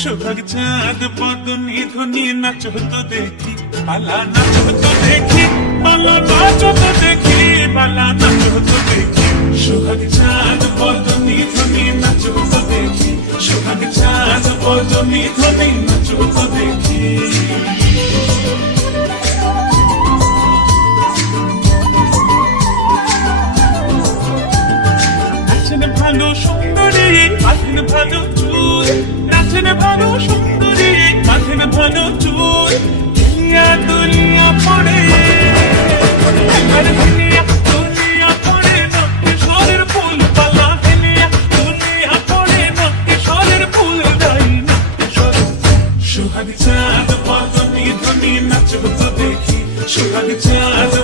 সোহাগ চাঁদ বদনি ধ্বনি নাচ হতো দেখি, পালা নাচ হতো দেখি, পালা নাচ হতো দেখি, পালা নাচ হতো দেখি। সোহাগ চাঁদ বদনি ধ্বনি নাচ হতো দেখি, সোহাগ চাঁদ বদনি ধ্বনি নাচ হতো দেখি। নাচেন ভালো সুন্দরী, বাঁধেন ভালো চুল, নাচেন ভালো সুন্দরী, বাঁধেন ভালো চুল, দুনিয়া দুনিয়া পড়ে একবার দুনিয়া দুনিয়া পড়ে নক্কি স্বরের ফুল পালা, দুনিয়া দুনিয়া পড়ে নক্কি স্বরের ফুল দাই নক্কি স্বরের। সোহাগ চাঁদ বদনি ধ্বনি নাচ হতো দেখি, সোহাগ চাঁদ